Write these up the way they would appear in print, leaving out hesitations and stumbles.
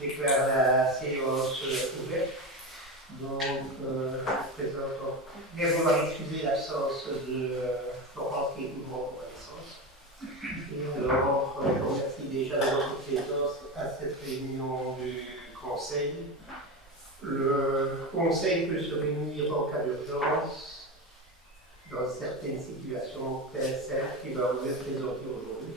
déclare la séance ouverte. Donc, je présente. Bien vouloir excuser l'absence de Florence qui est toujours en convalescence. Et alors, je remercie déjà de votre présence à cette réunion du Conseil. Le Conseil peut se réunir en cas d'urgence dans certaines situations telles celles qui va vous être présentée aujourd'hui.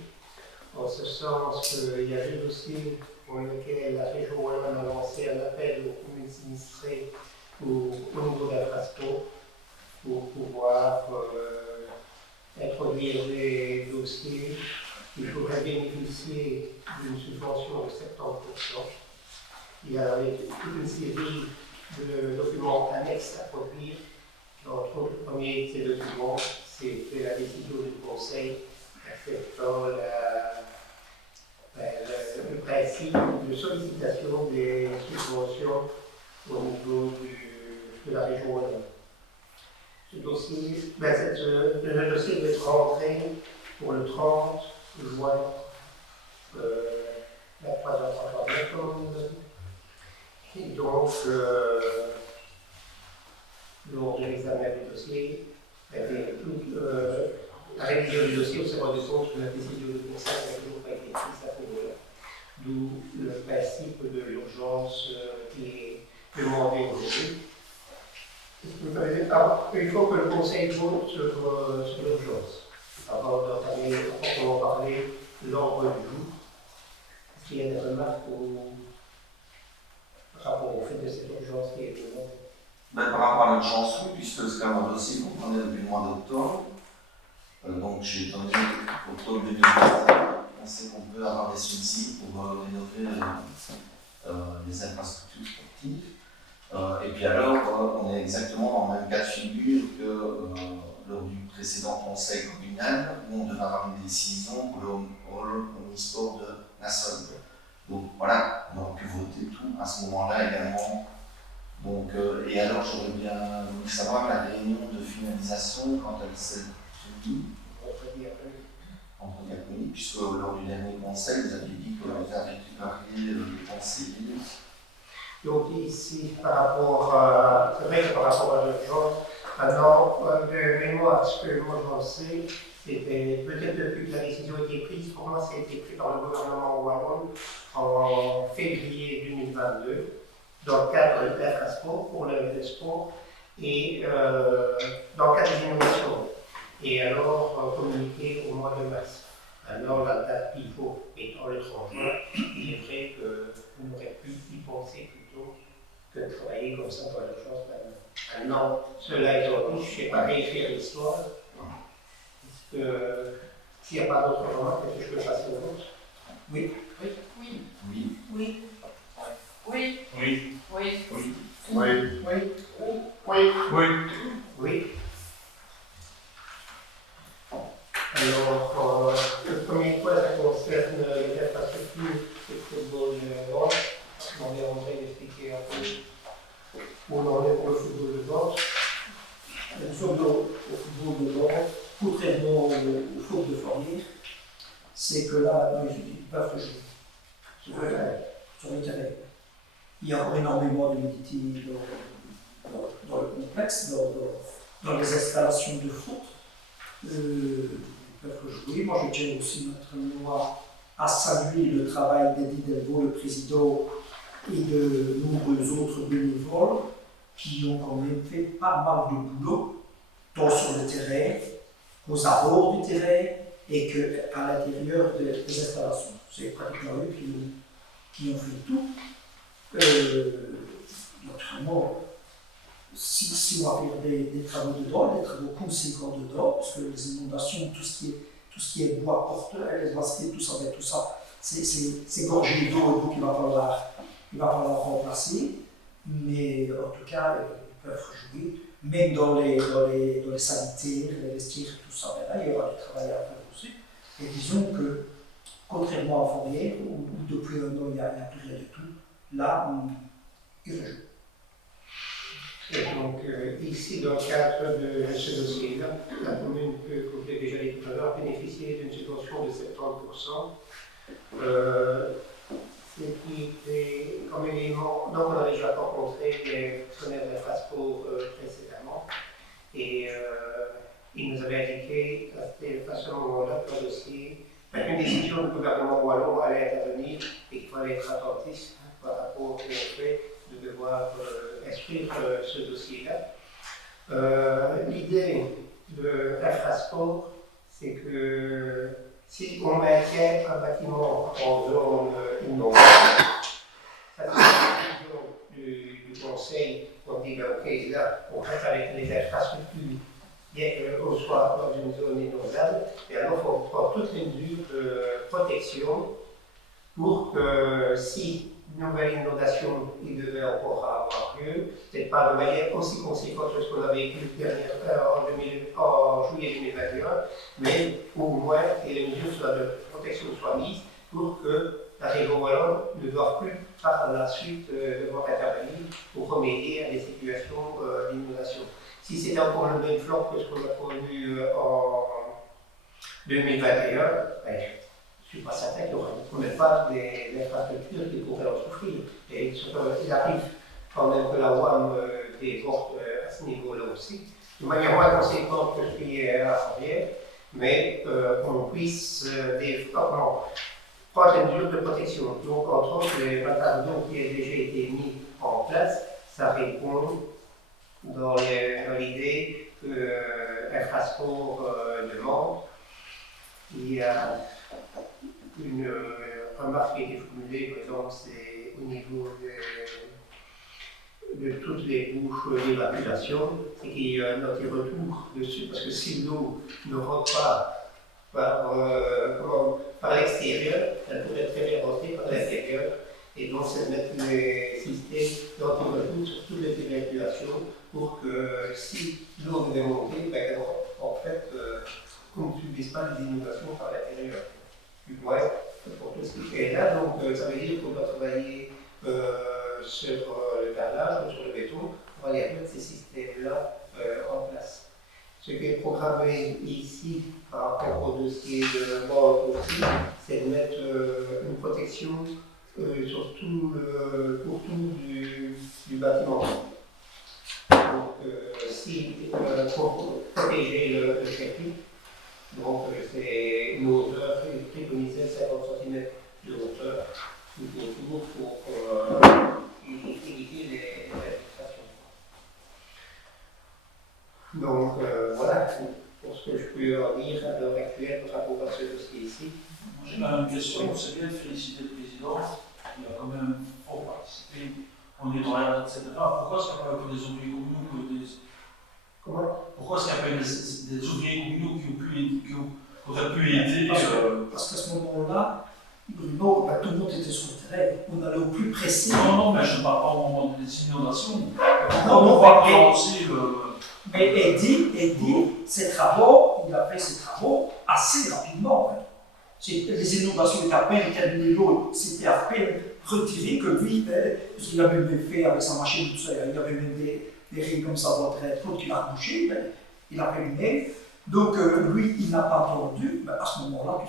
En ce sens qu'il y a deux dossiers pour lesquels la région Wallonne a lancé un appel aux communes sinistrées au niveau d'Infrasco pour pouvoir introduire des dossiers qui pourraient bénéficier d'une subvention de 70%. Il y a toute une série de documents annexes à produire. Entre autres, le premier de ces documents, c'était la décision du Conseil acceptant le principe de sollicitation des subventions au niveau de la région Wallonne. Ce dossier, le dossier doit être rentré pour le 30 juin, 23h30, comme on nous a dit. Et donc, lors de l'examen du dossier, la révision du dossier, on s'est rendu compte que la décision du Conseil n'avait toujours pas été prise à ce niveau-là. D'où le principe de l'urgence qui est demandé aujourd'hui. Il faut que le Conseil vote sur l'urgence avant d'entamer à proprement parler l'ordre du jour. Est-ce qu'il y a des remarques par rapport au fait de cette urgence qui est demandée? Par rapport à l'urgence, oui, puisque c'est quand même un dossier qu'on prenait depuis le mois d'octobre. Donc j'ai donné octobre 2020. On sait qu'on peut avoir des subsides pour rénover les infrastructures sportives. Et puis alors, on est exactement dans le même cas de figure que lors du précédent conseil communal, où on devait avoir une décision pour le omnisport de Nassau. Donc voilà, on aurait pu voter tout à ce moment-là également. Donc, et alors, j'aurais bien voulu savoir la réunion de finalisation, quand elle s'est finie, vendredi après-midi, puisque lors du dernier conseil, vous aviez dit que vous avez récupéré les conseillers. Donc ici, par rapport à l'urgence, maintenant, de mémoire, ce que moi j'en sais, c'était peut-être depuis que la décision a été prise, pour moi, ça a été pris par le gouvernement wallon en février 2022, dans le cadre de l'Infrasport, pour le sport, et dans le cadre des innovations. Et alors, communiqué au mois de mars. Alors, la date pivot étant le 30 juin, il est vrai qu'on aurait pu y penser plutôt que de travailler comme ça dans l'urgence maintenant. Maintenant, cela étant dit, je ne sais pas réécrire l'histoire. Est-ce que s'il n'y a pas d'autres remarques, est-ce que je peux passer au vote? Oui. Oui. Oui. Oui. Oui. Oui. Oui. Oui. Oui. Oui. Oui. Oui. Oui. Alors, le premier point, ça concerne les infrastructures de football de Nantes. On est en train d'expliquer un peu où on en est pour le football de Nantes. Nous sommes au football de Nantes, contrairement au foot de Fournier, c'est que là, les équipes ne peuvent jouer sur le terrain. Il y a encore énormément d'humidité dans le complexe, dans les installations de foot. Ils peuvent jouer. Moi, je tiens aussi notre mémoire à saluer le travail d'Eddie Delvaux, le président, et de nombreux autres bénévoles qui ont quand même fait pas mal de boulot, tant sur le terrain, aux abords du terrain et qu'à l'intérieur des installations. C'est pratiquement eux qui ont fait tout. Naturellement, si on va faire des travaux dedans, des travaux conséquents dedans, parce que les inondations, tout ce qui est bois porteur, les basquets, tout ça, c'est gorgé d'eau, donc il va falloir remplacer. Mais en tout cas, ils peuvent jouer, même dans les sanitaires, les vestiaires, tout ça. Mais là, il y aura du travail à faire aussi. Et disons que, contrairement à Fournier, où depuis un an, il n'y a plus rien du tout, là, il rejoue. Et donc, ici, dans le cadre de ce dossier-là, la commune peut, comme je l'ai déjà dit tout à l'heure, bénéficier d'une subvention de 70%. Ce qui était le gouvernement wallon allait intervenir et qu'il fallait être attentif par rapport au fait de devoir inscrire ce dossier-là. L'idée de l'infrasport, c'est que si on maintient un bâtiment en zone inondable, ça c'est la décision du conseil, on dit ben, ok, là on reste avec les infrastructures, bien qu'on soit dans une zone inondable, et alors il faut prendre toutes les mesures de protection pour que si une nouvelle inondation il devait encore avoir lieu, peut-être pas de manière aussi conséquente que ce qu'on a vécu en juillet 2021, mais au moins que les mesures de protection soient mises pour que la région wallonne ne doive plus par la suite devoir intervenir pour remédier à des situations d'inondation. Si c'était encore le même flanc que ce qu'on a connu en 2021, ben, je ne suis pas certain qu'il n'y aurait pas des infrastructures qui pourraient en souffrir. Et il arrive quand même que la WAM déborde à ce niveau-là aussi, de manière moins conséquente que ce qui est à Fourvière, mais qu'on puisse prendre des mesures de protection. Donc, entre autres, le matériau qui a déjà été mis en place, ça répond dans l'idée que l'infrasport demande. Il y a une remarque qui a été formulée, par exemple, c'est au niveau de toutes les bouches d'évacuation, c'est qu'il y a un anti-retour dessus, parce que si l'eau ne rentre pas par l'extérieur, elle pourrait très bien rentrer par l'intérieur, et donc c'est de mettre les systèmes d'anti-retour sur toutes les évacuations pour que si l'eau devait monter, ben, en fait, qu'on ne subisse pas les inondations par l'intérieur. Ouais, pour tout ce qui est là, donc ça veut dire qu'on doit travailler sur le carrelage, sur le béton, on va les mettre ces systèmes-là en place. Ce qui est programmé ici par rapport au dossier de mort aussi, c'est de mettre une protection sur tout le pourtour du bâtiment. Donc, pour protéger le crépi, donc c'est une hauteur préconisée 50 cm de hauteur tout autour pour éviter les infiltrations. Donc voilà pour ce que je peux en dire à l'heure actuelle par rapport à ce dossier ici. J'ai quand même une question, c'est bien de féliciter le président, qui a quand même fort participé au nettoyage, etc. Pourquoi est-ce qu'il n'y a pas que des ouvriers communaux que des... Comment? Pourquoi est-ce qu'il n'y a pas des ouvriers communaux qui auraient pu aider Parce qu'à ce moment-là, Bruno, tout le monde était sur le terrain, on allait au plus pressé. Non, mais je ne parle pas au moment des inondations. Non, on va relancer mais Eddie, ses travaux, il a fait ses travaux assez rapidement. Hein. Les inondations étaient à peine terminées, l'eau s'était à peine retirée que lui, parce qu'il avait même fait avec sa machine, tout ça, il avait même des rayons comme ça dans la traite, qu'il a bouché, il a fait lui-même. Donc lui, il n'a pas attendu, à ce moment-là,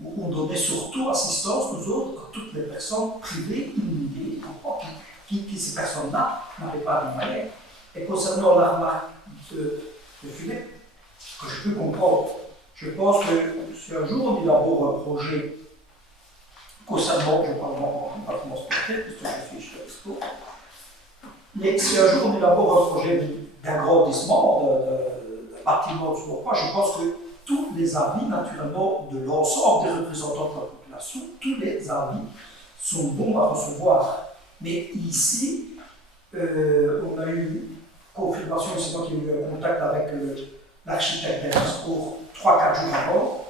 on donnait surtout assistance, nous autres, à toutes les personnes privées, inondées, qui ces personnes-là n'avaient pas de moyens. Et concernant la remarque de Philippe, que je peux comprendre, je pense que si un jour on élabore un projet concernant, je parle en bâtiment sportif, parce que je suis chez Expo, mais si un jour on élabore un projet d'agrandissement, d'un bâtiment de sport, je pense que tous les avis, naturellement, de l'ensemble des représentants de la population, tous les avis sont bons à recevoir. Mais ici, on a eu confirmation, c'est moi qui ai eu un contact avec l'architecte d'Expo 3-4 jours avant.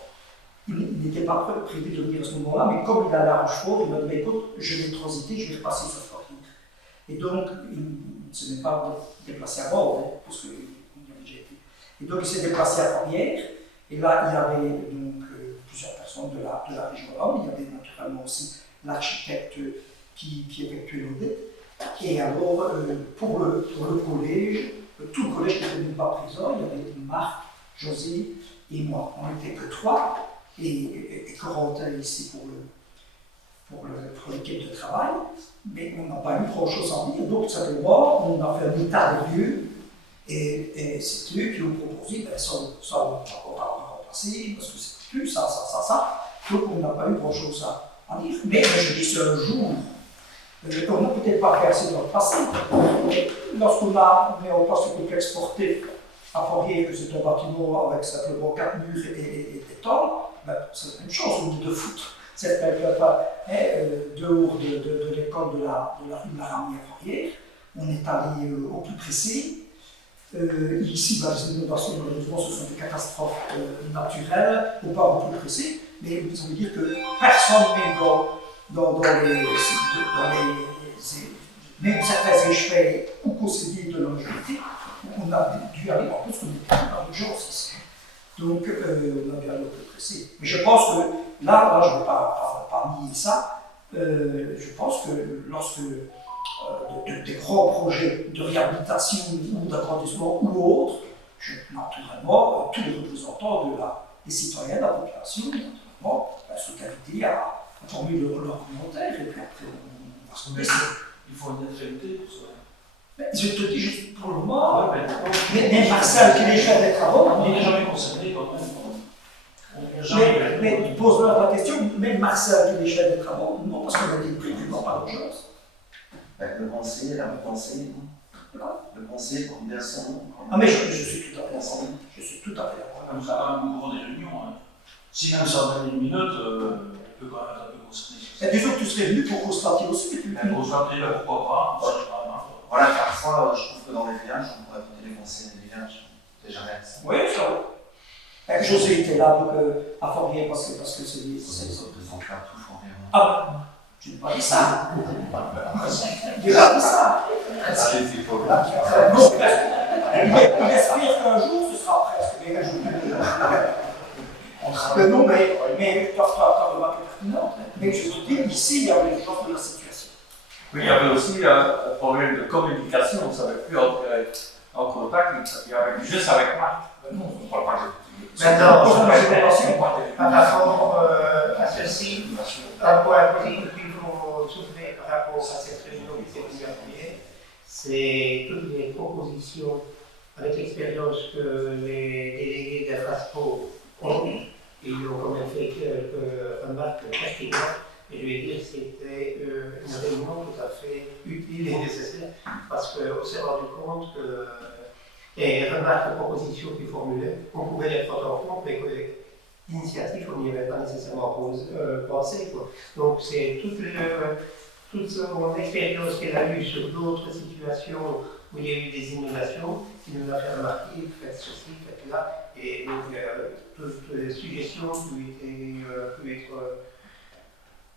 Il n'était pas prévu de venir à ce moment-là, mais comme il a la Rochefort, il m'a dit écoute, je vais transiter, je vais repasser sur Floride. Et donc, il ne se n'est pas déplacé à bord, hein, parce qu'il y avait déjà été. Et donc, il s'est déplacé à Fourvière, et là, il y avait donc plusieurs personnes de la région wallonne. Il y avait naturellement aussi l'architecte qui effectuait l'audit. Et alors, pour le collège, tout le collège n'était même pas présent. Il y avait Marc, José et moi. On n'était que 3. Et Corentin ici pour l'équipe de travail. Mais on n'a pas eu grand-chose à dire. Donc, simplement, on a fait un état de lieu. Et c'est eux qui ont proposé, ça on va remplacer, parce que c'est plus ça. Donc on n'a pas eu grand-chose à dire. Mais je dis, c'est un jour. On n'a peut-être pas fait assez dans le passé. Mais lorsqu'on a mis en place le complexe sportif à Fourier, que c'est un bâtiment avec simplement 4 murs et des tôles, ben, c'est la même chose, on est de foot. C'est dehors de l'école de la rue de la Ramée à Fourier. On est allé au plus pressé. Ici, ben, les inondations, malheureusement, ce sont des catastrophes naturelles, on part au plus pressé, mais ça veut dire que personne, même dans même certains échecs ou conseillers de la majorité, on a dû aller en plus qu'on était dans l'urgence ici. Donc, on a dû aller au plus pressé. Mais je pense que là je ne vais pas nier ça. Je pense que lorsque des grands projets de réhabilitation ou d'agrandissement ou autres, naturellement, tous les représentants des citoyens, de la population, naturellement, sont invités à formuler leurs commentaires et puis après on va se laisser. Il faut une neutralité pour ça. Mais je te dis juste pour le moment, mais Marcel, qui est chef des travaux, on n'est jamais concerné quand même. mais pose-leur la question, même Marcel, qui est chef des travaux, non, parce qu'on a des prix qui n'ont pas d'urgence. Le conseiller, le conseiller, combinaison. Ah, mais je suis tout à fait d'accord. Je suis tout à fait d'accord. Nous avons quand même au cours des réunions. Hein. Si même ça donne une minute, on peut quand même être un peu concerné. Et disons que tu serais venu pour constater aussi. Constater, pourquoi pas. Voilà, parfois, je trouve que dans les villages, on pourrait inviter les conseillers des villages. C'est jamais ça. Oui, ça va. José était là donc, à Fourier parce que c'est. Ça ne représente pas tout Fourier. Ah ben, tu n'as pas dit ça. Tu n'as pas dit ça. C'est faux là. Bon, il espère qu'un jour ce sera presque. Mais un jour. Non, mais tu as remarqué pertinente. Mais je te dis, ici, il y a l'urgence de la situation. Oui, il y avait aussi un problème de communication, on ne savait plus entrer en contact, il y avait juste avec Marc. Maintenant, par rapport à ceci, un point positif qu'il faut soulever par rapport à cette réunion qui s'est tenue, c'est toutes les propositions avec l'expérience que les délégués d'Infraspo ont. Ils ont quand même fait quelques remarques pertinentes. Et je vais dire que c'était une réunion tout à fait utile et nécessaire parce qu'on s'est rendu compte que les remarques et propositions qu'ils formulaient, on pouvait les prendre en compte, mais que l'initiative, on n'y avait pas nécessairement pensé. Quoi. Donc c'est toute son expérience qu'elle a eue sur d'autres situations où il y a eu des inondations qui nous a fait remarquer, faites ceci, faites là. Et donc toutes les suggestions peuvent être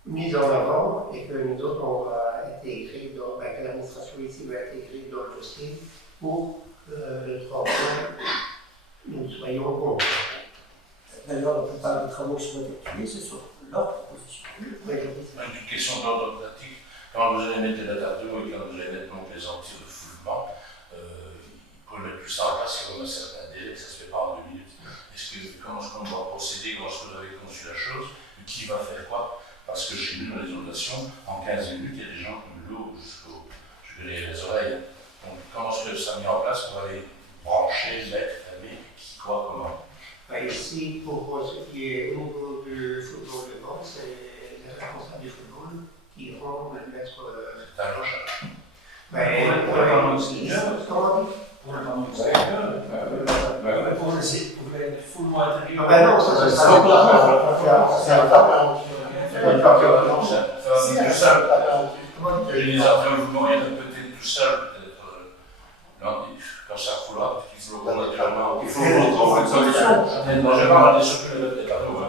mise en avant et que nous autres on va intégrer que l'administration ici va intégrer dans le dossier pour le 30 nous soyons compte. D'ailleurs, la plupart des travaux qui sont effectués, c'est sur leur proposition. Une question d'ordre pratique. Quand vous allez mettre la date d'eau et quand vous allez mettre donc les entiers de foulement, pour le mettre plus en place, il y a un certain délai, ça ne se fait pas en 2 minutes. Comment est-ce qu'on doit procéder, comment est-ce que vous avez conçu la chose, qui va faire quoi? Parce que j'ai lu dans les inondations, en 15 minutes, il y a des gens qui ont de l'eau jusqu'aux les oreilles. Donc, comment est-ce que ça a mis en place pour aller brancher, mettre, fermer, qui, quoi, comment? Ici, pour ce qui est au niveau du football de banque, c'est les responsables du football qui vont mettre. C'est un clochard. Pour le panneau extérieur. Comment dire? Pour le panneau extérieur. Pour les foulements intérieurs. Ah ben non, ça c'est tout seul. Les entraînements, il y en a peut-être tout seul, peut-être. Quand ça foulera, il faut le naturellement. Il faut trouver une solution. Je parle des surplus des panneaux.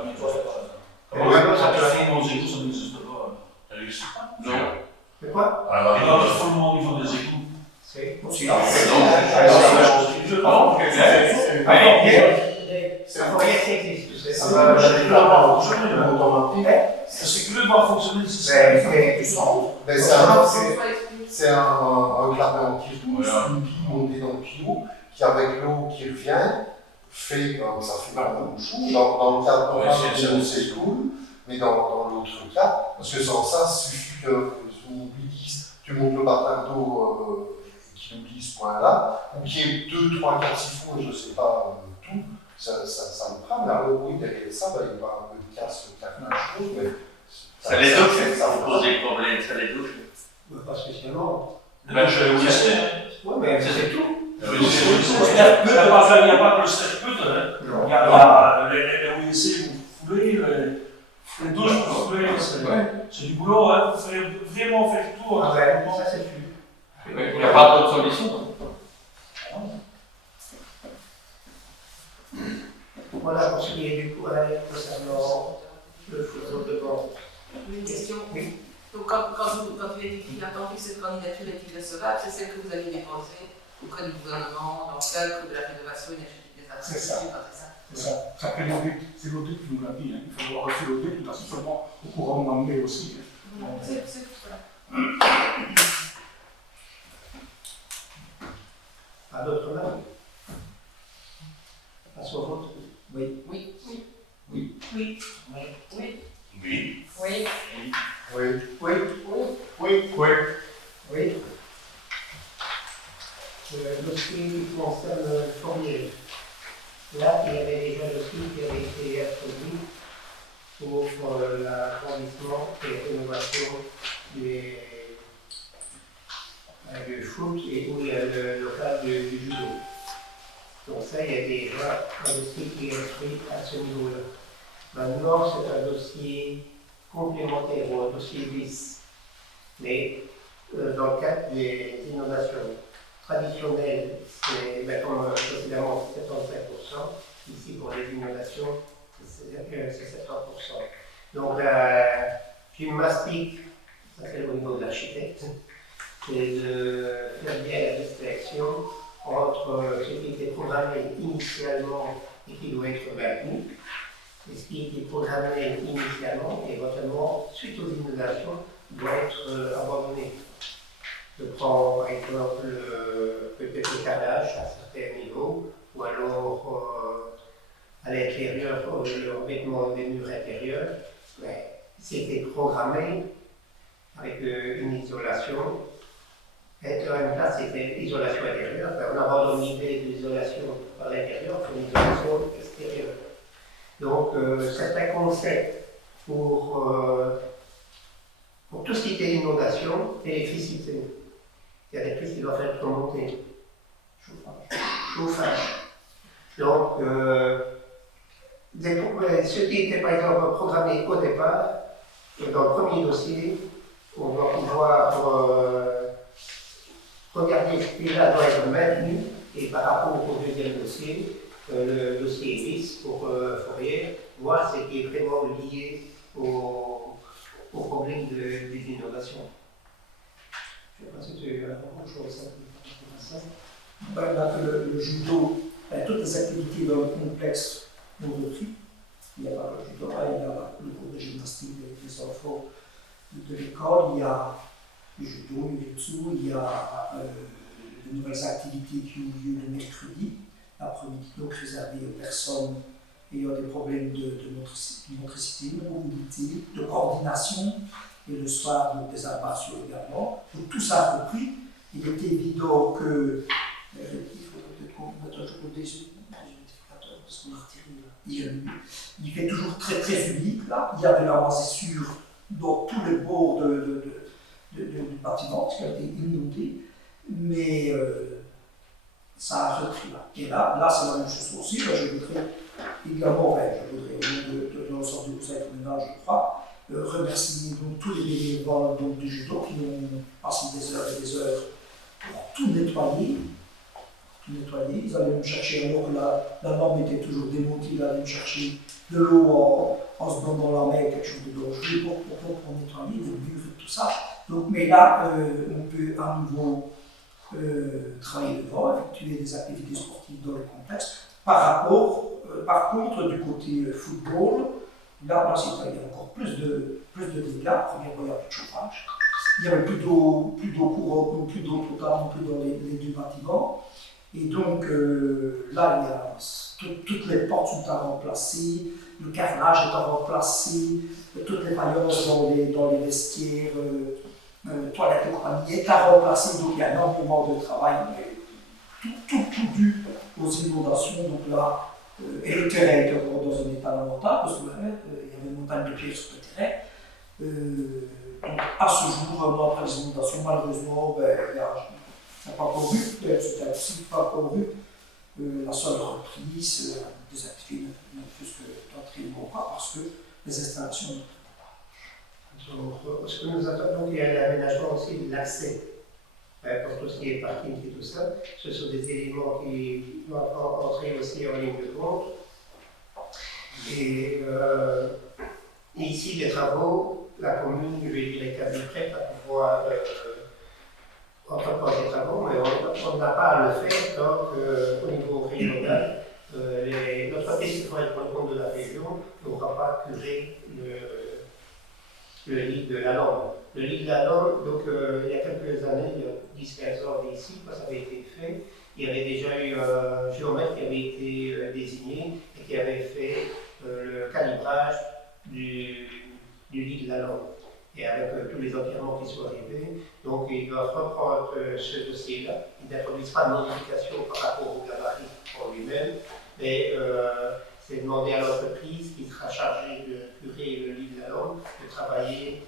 Ça peut faire nos égouts, ça n'existe pas. Ça n'existe pas? Non. Mais quoi? Et quand il faut le monde au niveau des égouts. C'est aussi. C'est que le doit fonctionner le système. C'est un clapet anti-tout, monté dans le tuyau, qui avec l'eau qui revient, fait, ça fait mal à la bouchon. Dans le cas de c'est cool, mais dans l'autre cas, parce que sans ça, il suffit que tu montes le bassin d'eau qui oublie ce point-là, ou qu'il y ait 2, 3, 4 siphons, et je ne sais pas tout, ça me prend. Alors oui, derrière ça, il y aura un peu de casse, quelque chose, mais... C'est les douches, ça vous pose des problèmes, c'est les douches. Pas spécialement. Ben, je vous laisse. Oui, mais c'est tout. Il n'y a pas que le step-put, hein. Il y a les WC, vous foulez, les douches, vous foulez, c'est du boulot, hein. Vous fallait vraiment faire le tour. Ah ouais, ça c'est sûr. Il n'y a pas d'autre solution. Voilà pour ce qui est du courrier concernant le football de banque. Une question. Oui. Donc, quand vous avez écrit attendu que cette candidature est recevable, c'est celle que vous avez déposée auprès du gouvernement dans le cadre de la rénovation énergétique des infrastructures, c'est ça? C'est ça. Ça fait l'audit. C'est l'audit qui nous l'a dit. Hein. Il faut avoir reçu l'audit, tout à fait seulement au courant de l'année aussi. C'est voilà. Pas d'autres mains. Passe au vote. Oui. Oui. Oui. Oui. Oui. Oui. Oui. Oui. Oui. Oui. Oui. Oui. Oui. Oui. Le dossier qui concerne le fourrier. Là, il y avait déjà le dossier qui avait été introduit pour l'agrandissement et rénovation du foot et ou le local du judo. Donc ça, il y a déjà un dossier qui est inscrit à ce niveau-là. Maintenant, c'est un dossier complémentaire ou un dossier bis, mais dans le cadre des inondations traditionnelles, c'est comme précédemment c'est 75%, ici pour les inondations c'est 70%. Donc la gymnastique, ça c'est au niveau de l'architecte, c'est de faire bien la distinction entre ce qui était programmé initialement et qui doit être maintenu, et ce qui était programmé initialement et éventuellement, suite aux inondations, doit être abandonné. Je prends par exemple peut-être le carrelage à certains niveaux, ou alors à l'intérieur, le revêtement des murs intérieurs, mais c'était programmé avec une isolation. Et en même temps, c'était isolation intérieure, on abandonne l'idée de l'isolation par l'intérieur pour une isolation extérieure. Donc, certains concepts pour tout ce qui était inondation, électricité. Il y a des prises qui doivent être remontées. Chauffage. Donc, ce qui était par exemple programmé au départ, dans le premier dossier, on va pouvoir regarder ce qui là doit être maintenu, et par rapport au deuxième dossier, le dossier bis pour Fourier, voir ce qui est vraiment lié au problème des inondations. Je ne sais pas si tu as autre chose à ça. Là, le judo, toutes les activités dans le complexe ont repris. Il y a pas le judo, il y a le cours de gymnastique des enfants de l'école, il y a le judo, le jutsu, il y a de nouvelles activités qui ont lieu le mercredi, l'après-midi, donc réservées aux personnes ayant des problèmes de motricité, de mobilité, de coordination, et le soir, donc, des arts martiaux également. Donc tout ça a repris. Il était évident que il faut peut-être qu'on mette un jour des identificateurs parce qu'on a retiré il fait toujours très très humide là. Il y avait la moisissure dans tous les bords du bâtiment qui a été inondé, mais ça a repris là. Et là c'est la même chose aussi. Là, je voudrais également, je voudrais au nom de l'ensemble du conseil communal, je crois, remercier donc, tous les bénévoles du judo qui ont passé des heures et des heures pour tout nettoyer. Ils allaient me chercher, alors que la norme était toujours démontée, ils allaient me chercher de l'eau en se donnant la main, quelque chose de dangereux pour nettoyer, des murs et tout ça. Donc, mais là, on peut à nouveau travailler devant, effectuer des activités sportives dans le complexe. Par contre, du côté football, là, il y avait encore plus de dégâts. Premièrement, il n'y a plus de chauffage. Il n'y avait plus d'eau courante, plus d'eau potable non plus dans les deux bâtiments. Et donc, là, il y a toutes les portes sont à remplacer, le carrelage est à remplacer, toutes les faïences dans les vestiaires, toilettes et compagnie est à remplacer. Donc, il y a énormément de travail, tout dû aux inondations. Donc là, Et le terrain était encore dans un état lamentable, parce qu'il y avait une montagne de pierres sur le terrain. Donc, à ce jour, un an après les inondations, malheureusement, il n'y a pas encore eu, c'était aussi pas encore eu la seule reprise des activités, ne plus que d'entraînement, parce que les installations. Donc, ce que nous attendons, il y a l'aménagement aussi de l'accès pour tout ce qui est parking et tout ça. Ce sont des éléments qui doivent entrer aussi en ligne de compte. Et ici, les travaux, la commune, je vais dire, est quasi prête à pouvoir entreprendre des travaux, mais on n'a pas à le faire tant qu'au niveau régional, l'entreprise qui travaille pour le compte de la région n'aura pas curé le lit de la Lande. Le lit de la Lande, donc il y a quelques années, il y a 10-15 ans d'ici, quand ça avait été fait, il y avait déjà eu un géomètre qui avait été désigné et qui avait fait le calibrage du lit de la Lande. Et avec tous les enterrements qui sont arrivés, donc il doit reprendre ce dossier-là. Il n'introduit pas de modification par rapport au gabarit en lui-même, mais c'est demander à l'entreprise qui sera chargée de curer le lit de la Lande de travailler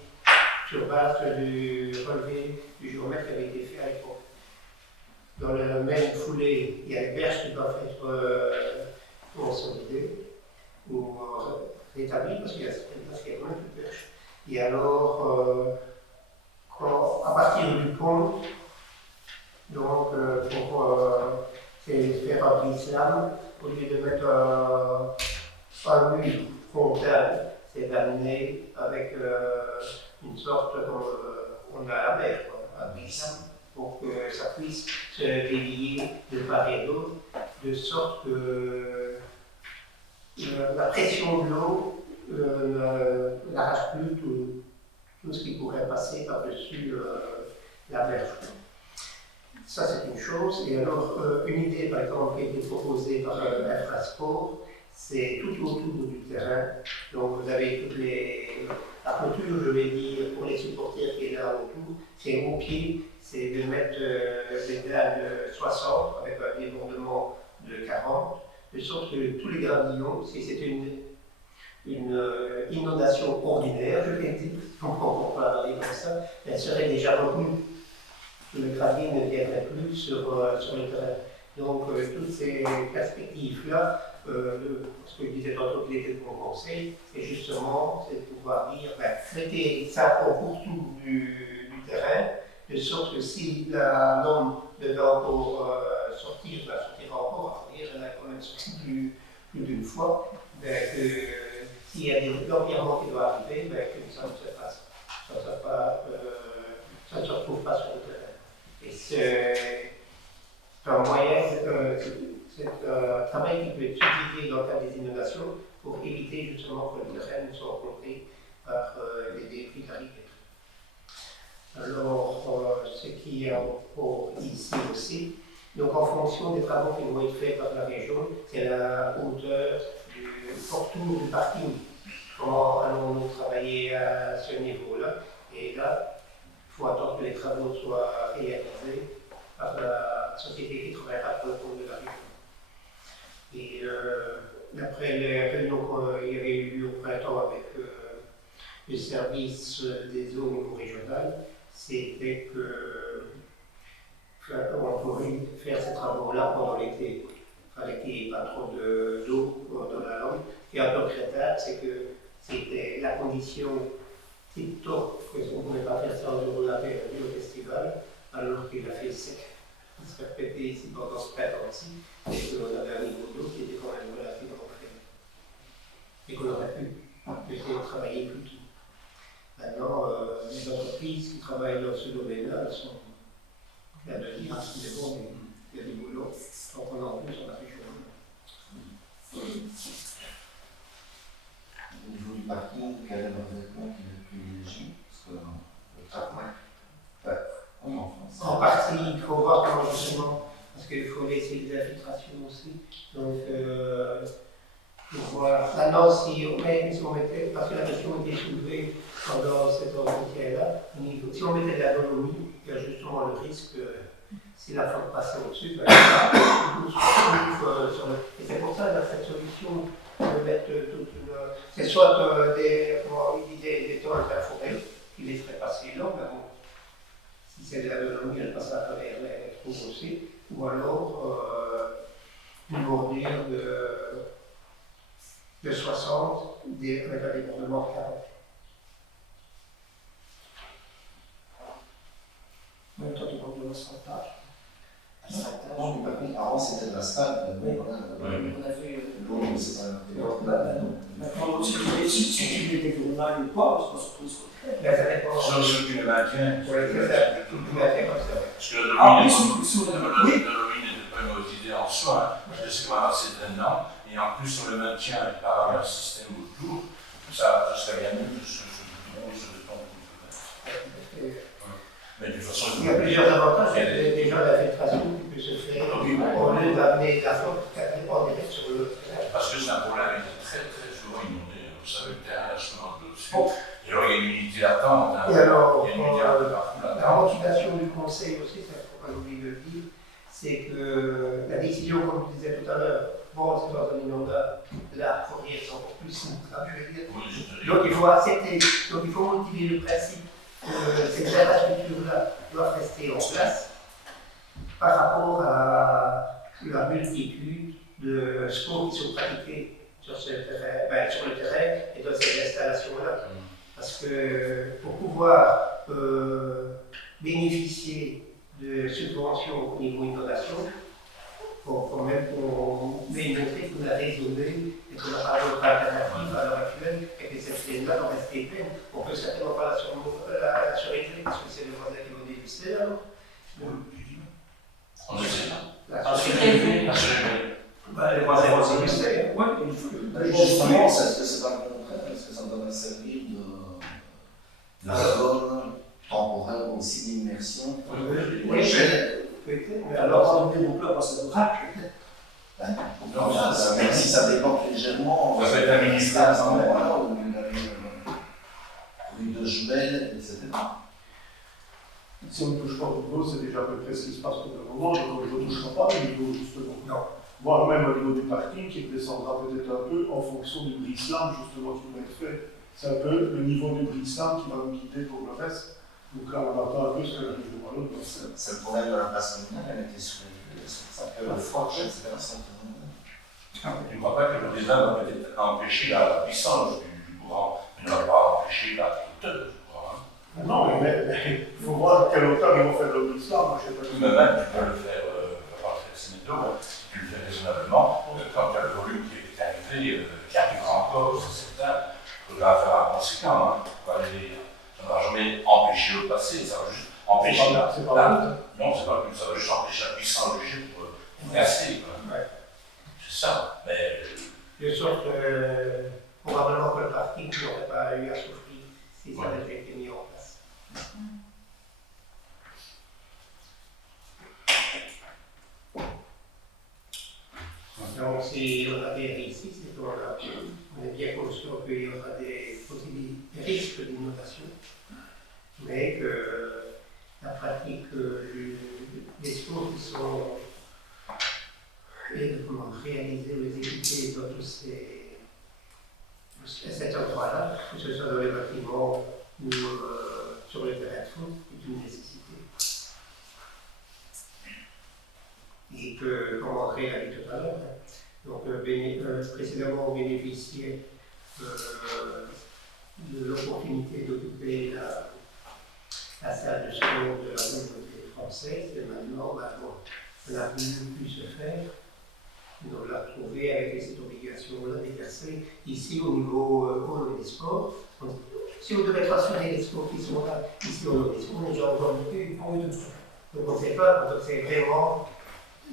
sur base du relevé du géomètre qui avait été fait à l'époque. Dans la même foulée, il y a les berges qui doivent être consolidées ou rétablies parce qu'il y a quand même plus de berges. Et alors, à partir du pont, donc c'est faire un glisse-lame, au lieu de mettre un mur frontal, c'est d'amener avec une sorte comme on a à la mer, un glisse-lame, pour que ça puisse se délier de part et d'autre, de sorte que la pression de l'eau n'arrache plus tout ce qui pourrait passer par-dessus la berge. Ça, c'est une chose. Et alors, une idée, par exemple, qui a été proposée par Infrasport, c'est tout autour du terrain. Donc, vous avez la clôture, je vais dire, pour les supporters qui est là autour, c'est au pied, c'est de mettre des dalles de 60 avec un débordement de 40, de sorte que tous les gravillons, si c'était une inondation ordinaire, je vais dire, on peut parler comme ça, elle serait déjà retenue. Le gravier ne viendrait plus sur le terrain. Donc, toutes ces perspectives-là, ce que je disais tantôt qu'il était de mon conseil, c'est justement de pouvoir dire, mettez ça au pourtour du terrain, de sorte que si la norme devait encore sortir, elle sortira encore, elle a quand même sorti plus d'une fois, s'il y a des empirements qui doivent arriver, que ça ne se passe. Ça ne se retrouve pas sur le terrain. Et c'est un moyen, c'est un travail qui peut être utilisé dans le cas des inondations pour éviter justement que le terrain ne soit rencontré par les débris d'arrivée. Alors, ce qui est en cours ici aussi, donc en fonction des travaux qui vont être faits par la région, c'est la hauteur du pourtour du parking. Comment allons-nous travailler à ce niveau-là? Et là, il faut attendre que les travaux soient réalisés par la société qui travaillera pour le compte de la région. Et d'après les réunions qu'il y avait eu au printemps avec le service des eaux au niveau régional, c'était qu'on pourrait faire ces travaux-là pendant l'été. Il fallait qu'il n'y ait pas trop d'eau dans la Lande. Et un peu regrettable, c'est que c'était la condition tip-top, qu'on ne pouvait pas faire ça au festival, alors qu'il a fait sec. Il se répétait ici pendant ce printemps-ci, et qu'on avait un niveau d'eau qui était quand même relativement faible. Et qu'on aurait pu peut-être travailler plus tôt. Maintenant, les entreprises qui travaillent dans ce domaine-là, elles sont bien de dire, mais bon, il y a du boulot, donc on en plus sur la région. Au niveau du parking, quel est le revêtement qui est le privilégié? Parce que le traitement, oui, en France. En partie, il faut voir comment justement, parce qu'il faut laisser des infiltrations aussi. Donc, pour voir. Maintenant, si on mettait, parce que la question était soulevée pendant cet entretien-là, si on mettait de la dolomie, il y a justement le risque que si la flotte passait au-dessus, et c'est pour ça ça, dans cette solution, de mettre toute une. C'est soit des, comment il disait, des temps interforés qui laisseraient passer l'eau, mais bon, si c'est de l'agronomie, elle passe à travers les trous aussi, ou alors une bordure de 60 avec un débordement de 40. Mais toi, tu parles de l'asphaltage. Non, mais par contre, avant c'était de l'asphalte, mais bon, voilà, On a vu. l'eau, c'est un Maintenant, si tu mets des grenades ou pas, c'est pas surtout ce côté. Là, ça dépend. Sauf que tu le maintiens. Oui, c'est ça. Tu le maintiens comme ça. Parce que la Ah oui, domine sur n'était pas une mauvaise idée en soi, je sais qu'on a assez dedans, et en plus sur le maintien par un système autour, ça serait bien mieux que ce béton. Mais de toute façon, Il y a plusieurs avantages. Déjà, la filtration qui peut se faire au lieu d'amener de la flotte quasiment direct sur le terrain. parce que c'est un problème qui est très très souvent inondé. Vous savez, le terrain, là, souvent de l'eau. Et alors, il y a une unité latente. Et alors, il y a une unité partout la là-dedans. motivation du conseil aussi, ça ne faut pas oublier de le dire, c'est que la décision, comme je disais tout à l'heure, bon, c'est dans un inondable, la fourrière c'est encore plus simple, je veux dire. Oui, je te dis. Donc il faut accepter, donc il faut motiver le principe que ces infrastructures-là doivent rester en place par rapport à la multitude de sports qui sont pratiqués sur le terrain et dans ces installations-là. Parce que pour pouvoir bénéficier de subventions au niveau inondation, quand même qu'on met une entrée qu'on a raisonnée et qu'on n'a pas d'autre alternative à l'heure actuelle et que cette chaîne-là doit rester pleine. On ne peut certainement pas la surrégler parce que c'est le voisin qui va déguster alors. On essaie. Les voisins vont déguster. Oui, il faut. Justement, est-ce que c'est pas le contraire? Est-ce que ça doit servir de zone temporaire aussi d'immersion? Oui, Mais alors, on est beaucoup à passer d'orage. Non, même si ça déborde légèrement, Ça peut être un ministère à ce moment-là, où il y avait rue de Jumelles, etc. Si on ne touche pas au niveau, c'est déjà à peu près ce qui se passe pour le moment, et on ne touchera pas au niveau, justement. Non. Voire même au niveau du parking, qui descendra peut-être un peu en fonction du brise-lames, justement, qui va être fait. C'est un peu le niveau du brise-lames qui va nous guider pour le reste. Donc là, on attend un peu ce que la région wallonne va faire. C'est le problème de la place communale, elle était sur ça que la forge, etc. Tu ne crois pas que le brise-lames va peut-être empêcher la puissance du courant, mais ne va pas empêcher la hauteur du courant. Non, mais il faut voir à quelle hauteur ils vont faire le brise-lames. Moi, je sais pas. Mais même, tu peux le faire par Cinéto, tu le fais raisonnablement, quand tu as le volume qui est arrivé, qui arrivera encore, c'est certain, il faudra faire un conséquent. Ça ne va jamais empêcher le passé, ça va juste empêcher la. Non, c'est pas plus, ça va juste empêcher la puissance du jet pour rester. Ouais. C'est ça. Mais. De sorte probablement que le parking n'aurait pas eu à souffrir si ça avait été mis en place. Donc, si on a des risques ici, c'est qu'on est bien conscient qu'il y aura des risques d'inondation, mais que la pratique des sports qui sont réalisés ou exécutés dans tous cet endroit-là, que ce soit dans les bâtiments ou sur les terrains de foot, est une nécessité. Et que, comme André l'a dit tout à l'heure, donc précédemment on bénéficiait de l'opportunité d'occuper la salle de sport de la communauté française, et maintenant ça n'a plus pu se faire. On l'a trouvé avec cette obligation-là d'exercer ici au niveau des sports. Donc, si on devait transférer les sports qui sont là, ici au niveau des sports, on est déjà encore plus pour eux. Donc on ne sait pas, donc c'est vraiment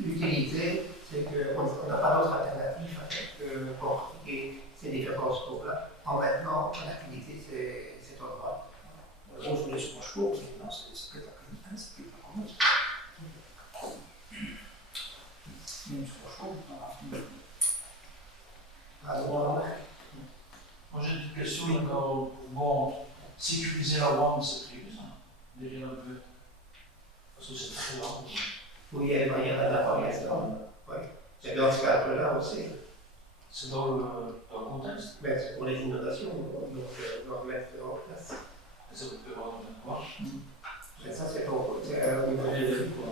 l'utilité, c'est qu'on n'a pas d'autre alternative que pour pratiquer ces différents sports-là en maintenant en activité cet endroit. On joue les sports chauds, maintenant c'est plus la communauté, c'est plus la communauté. Même sport chaud, Alors, Moi j'ai une question, bon, sécuriser la WAM, c'est prévu ça, derrière un peu. Parce que c'est très long. oui, il y a une manière d'adaptation. Oui. Et dans ce cadre-là aussi. C'est dans le contexte. Ben, c'est pour les inondations, donc on doit remettre en place. Ça peut avoir quoi. Ben, ça, c'est pour au niveau des quoi.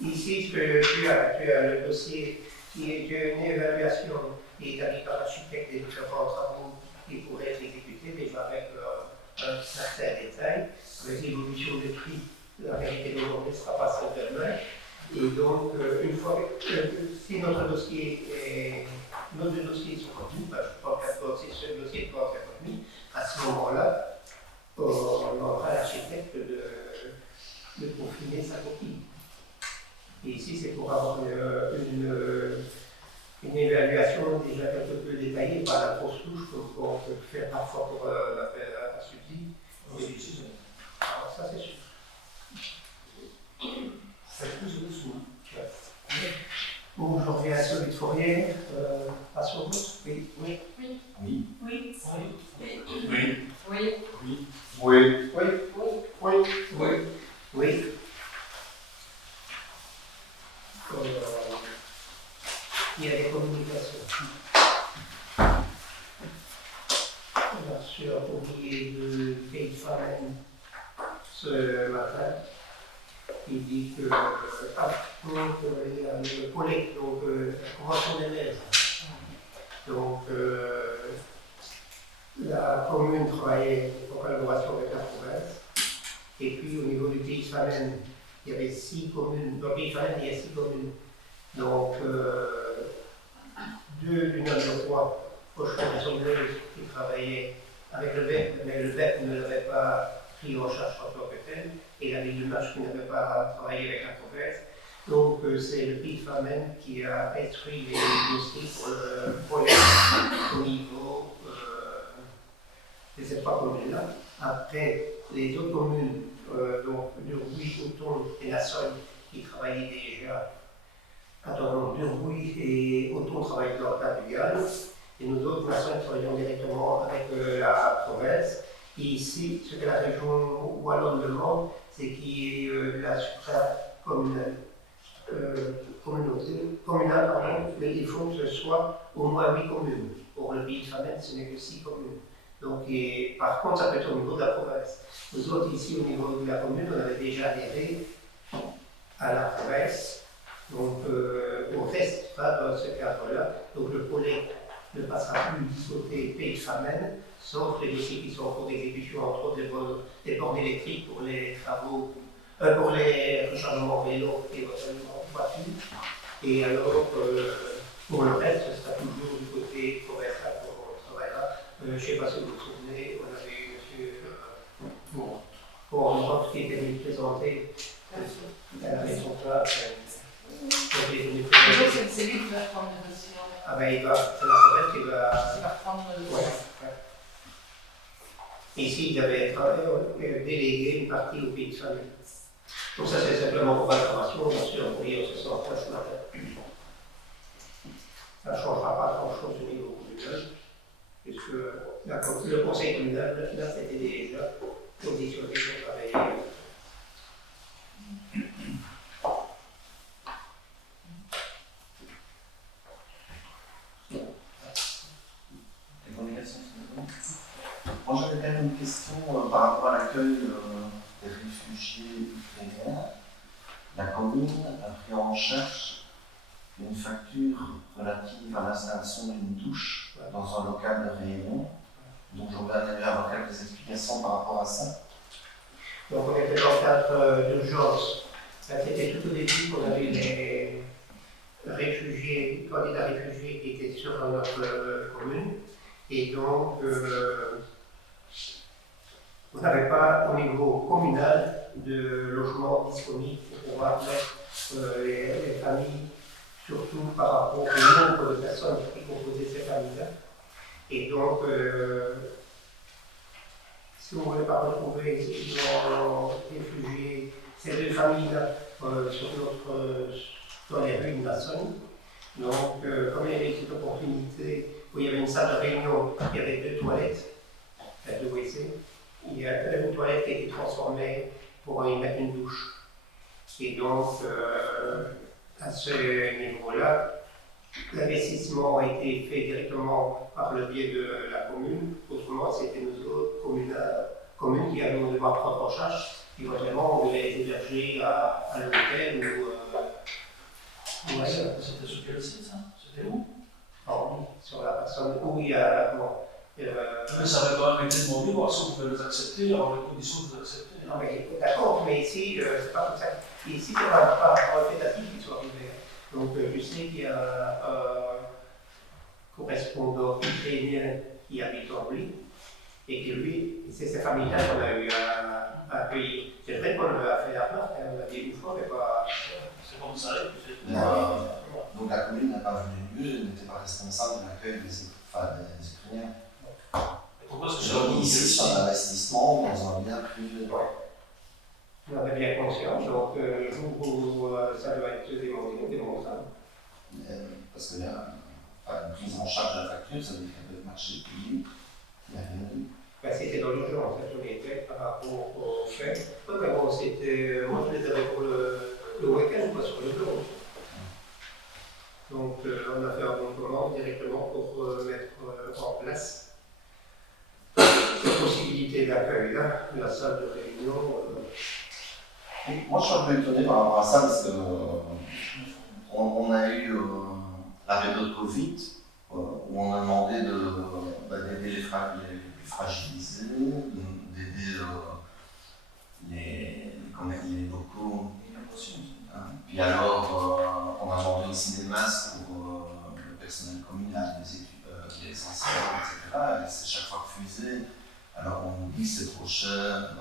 Ici, tu as le dossier qui est une évaluation qui est établie par l'architecte des différents travaux qui pourraient être exécutés, déjà avec un certain détail, avec l'évolution des prix. La vérité d'aujourd'hui ne sera pas celle de demain. Et donc, une fois que si notre dossier est. Nos deux dossiers sont contenus, je crois que c'est ce dossier qui va être contenu, à ce moment-là, on aura l'architecte de confiner sa copie. Et ici, c'est pour avoir une évaluation déjà quelque peu détaillée, pas la grosse touche qu'on peut faire parfois pour l'appel à subside. Alors ça, c'est sûr. C'est plus ou dessous. Bon, je reviens à celui de Fourier. Passons au vote. Oui. Oui. Oui. Oui. Oui. Oui. Oui. Oui. Oui. Oui. Oui. Oui. Oui. Il y a des communications. On a reçu un courrier de Pays de Famenne ce matin. Il dit que il y a le collecte, donc la convention des maires. Donc la commune travaillait en collaboration avec la province. Et puis au niveau du Pays de Famenne, il y avait 6 communes. Dans le Pays de Famenne, il y a 6 communes. Donc 2 du nombre de 3 Pochon et Sombreuse qui travaillaient avec le BEP, mais le BEP ne l'avait pas pris en charge en tant que tel, et la ville de Marche qui n'avait pas travaillé avec la province. Donc c'est le Pays de Famenne qui a instruit les dossiers pour le projet au niveau de ces 3 communes-là. Après, les autres communes, donc Durbuy, Auton et La Sogne, qui travaillaient déjà. Attends, Durbuy et Auton travaillent dans le cadre du Galles, et nous autres, La Sogne, travaillons directement avec la province. Et ici, ce que la région wallonne demande, c'est qu'il y ait la supracommunale, mais il faut que ce soit au moins 8 communes. Pour le Pays de Famenne, ce n'est que 6 communes. Donc, par contre, ça peut être au niveau de la province. Nous autres, ici, au niveau de la commune, on avait déjà adhéré à la province. Donc, on reste pas dans ce cadre-là. Donc, le projet ne passera plus du côté Pays de Famenne, sauf les dossiers qui sont en cours d'exécution, entre autres des bornes électriques pour les travaux, pour les rechargements vélo et rechargements voiture. Et alors, pour le reste, ce sera toujours du côté provincial qu'on travaillera. Je ne sais pas si vous vous souvenez, on avait eu M. Bornhoff qui était venu présenter. Elle avait son cas. C'est lui qui va prendre le dossier. Ah ben c'est la province qui va. Il va prendre le dossier. Ouais. Ici, il avait délégué une partie au Pays de Famenne. Donc ça, c'est simplement pour l'information, bien sûr, on pourrait se sentir ce matin. Ça ne changera pas grand-chose au niveau communal, puisque le conseil communal, là, c'était déjà conditionné pour travailler. Les communications, c'est bon. Moi, j'avais quand même une question par rapport à l'accueil des réfugiés ukrainiens. La commune a pris en charge une facture relative à l'installation d'une douche dans un local de réunion. Donc, j'aurais aimé avoir quelques explications par rapport à ça. Donc, on était dans le cadre d'urgence. C'était tout au début qu'on avait les réfugiés, candidats réfugiés qui étaient sur notre commune. Et donc, on n'avait pas au niveau communal de logement disponible pour pouvoir mettre les familles, surtout par rapport au nombre de personnes qui composaient ces familles-là. Et donc, si on ne voulait pas retrouver nos réfugiés, ces 2 familles-là, dans les rues de la Sogne, donc, comme il y avait cette opportunité où il y avait une salle de réunion, il y avait 2 toilettes, 2 WC. Il y a une toilette qui a été transformée pour y mettre une douche. Et donc, à ce niveau-là, l'investissement a été fait directement par le biais de la commune. Autrement, c'était nos autres communes qui avaient devoir prendre en charge éventuellement les héberger à l'hôtel ou ailleurs. C'était sur quel site ça? C'était où? Pardon, sur la personne où il y a. Mais ça avait quand même été demandé, voir si vous pouvez les accepter, avoir les conditions que vous acceptez. Non, mais d'accord, mais ici, c'est pas comme ça. Ici, c'est pas un fait qui soit arrivé. Donc, je sais qu'il y a un correspondant ukrainien qui habite en Hongrie et que lui, c'est sa famille-là qu'on a eu à accueillir. C'est vrai qu'on a fait la remarque, on a dit une fois, mais pas. C'est comme ça, Donc la commune n'a pas voulu mieux, n'était pas responsable de l'accueil des Ukrainiens. Pourquoi est-ce que Donc ici, c'est un investissement dans un bien privé. On avait bien conscience, donc le jour où ça doit être démonté, on démonte ça. Parce qu'il y a une prise en charge de la facture, ça veut dire qu'elle peut marcher payé. Il n'y a rien eu. Ben, c'était dans l'urgence, ça j'en ai fait par rapport au fait. Oui, mais bon, c'était. Moi, je les avais pour le week-end, pas sur le jour. Donc, on a fait un bon commande directement pour mettre en place cette possibilité d'accueil-là, la salle de réunion. Moi, je suis un peu étonné par rapport à ça parce que on a eu la période Covid où on a demandé d'aider les plus fragilisés, d'aider les locaux. Puis alors, on a demandé aussi des masques pour le personnel communal, les enseignants, etc. Et c'est chaque fois refusé. Alors on nous dit que c'est trop cher,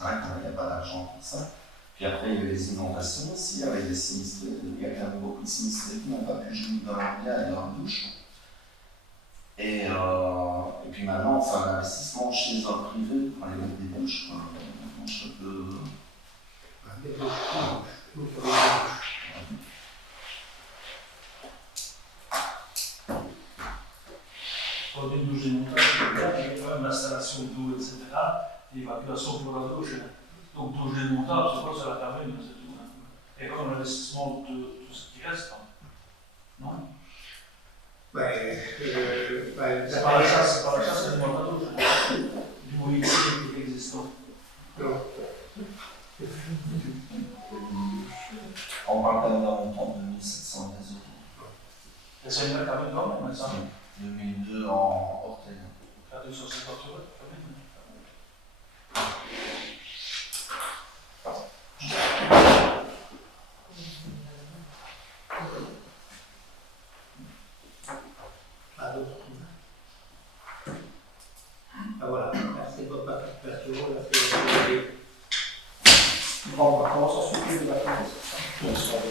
il n'y a pas d'argent pour ça. Puis après, il y a eu les inondations aussi, avec des sinistrés. Il y a quand même beaucoup de sinistrés qui n'ont pas pu jouer dans leur bien et dans leur douche. Et puis maintenant, on fait un investissement chez un privé pour aller mettre des douches. Je peux. Pour des douches démontables, il y a quand même l'installation d'eau, etc. Et évacuation pour la douche. Donc, douche démontable, c'est quoi ça la permet, mais c'est tout. Et comme l'investissement de tout ce qui reste, non? C'est pas ça, c'est du montage du mobilier existant. Non. On parle quand même d'un montant de 1 700 €. Et c'est une quand même, ça? 2002 en hors taille. 250 €,